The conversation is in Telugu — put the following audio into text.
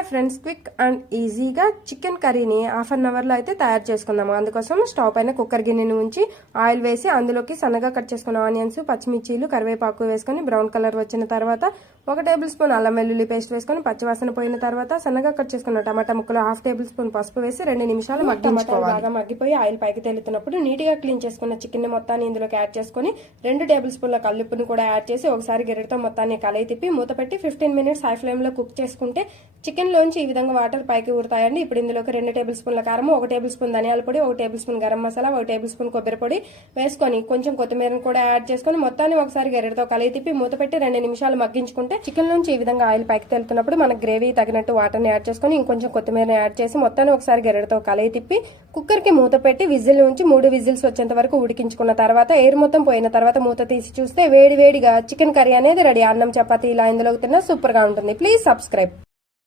హాయ్ ఫ్రెండ్స్, క్విక్ అండ్ ఈజీగా చికెన్ కర్రీని హాఫ్ అన్ అవర్లో అయితే తయారు చేసుకుందాము. అందుకోసం స్టవ్ పైన కుక్కర్ గిన్నెని ఉంచి ఆయిల్ వేసి అందులోకి సన్నగా కట్ చేసుకున్న ఆనియన్స్, పచ్చిమిర్చీలు, కరివేపాకు వేసుకొని బ్రౌన్ కలర్ వచ్చిన తర్వాత 1 టేబుల్ స్పూన్ అల్లం వెల్లుల్లి పేస్ట్ వేసుకొని పచ్చివాసన పోయిన తర్వాత సన్నగా కట్ చేసుకున్న టమాటా ముక్కలు 1/2 టేబుల్ స్పూన్ పసుపు వేసి 2 నిమిషాలు మగ్గించుకోవాలి. బాగా మగ్గిపోయి ఆయిల్ పైకి తేలుతున్నప్పుడు నీట్గా క్లీన్ చేసుకున్న చికెన్ మొత్తాన్ని ఇందులోకి యాడ్ చేసుకొని 2 టేబుల్ స్పూన్ల కల్లుప్పును కూడా యాడ్ చేసి ఒకసారి గెరటితో మొత్తాన్ని కలయి తిప్పి మూత పెట్టి 15 మినిట్స్ హై ఫ్లేమ్ లో కుక్ చేసుకుంటే చికెన్ లోంచి ఈ విధంగా వాటర్ పైకి ఊరుతాయండి. ఇప్పుడు ఇందులోకి 2 టేబుల్ స్పూన్ల కారం, 1 టేబుల్ స్పూన్ ధనియాల పొడి, 1 table spoon garam masala, 1 table spoon కొబ్బరి పొడి వేసుకొని కొంచెం కొత్తిమీరను కూడా యాడ్ చేసుకొని మొత్తాన్ని ఒకసారి గెరటితో కలిపి తిప్పి మూత పెట్టి 2 నిమిషాలు మగ్గించుకుంటే చికెన్ నుంచి ఈ విధంగా ఆయిల్ పైకి తెలుతున్నప్పుడు మనకు గ్రేవీ తగినట్టు వాటర్ని యాడ్ చేసుకొని ఇంకొంచెం కొత్తిమీరని యాడ్ చేసి మొత్తాన్ని ఒకసారి గెరటితో కలిపి తిప్పి కుక్కర్ కి మూత పెట్టి విజిల్ నుంచి 3 విజిల్స్ వచ్చేంత వరకు ఉడికించుకున్న తర్వాత ఎయిర్ మొత్తం పోయిన తర్వాత మూత తీసి చూస్తే వేడి వేడిగా చికెన్ కర్రీ అనేది రెడీ. అన్నం చపాతీ ఇలా ఇందులోకి తిన్నా సూపర్ గా ఉంటుంది. Please subscribe.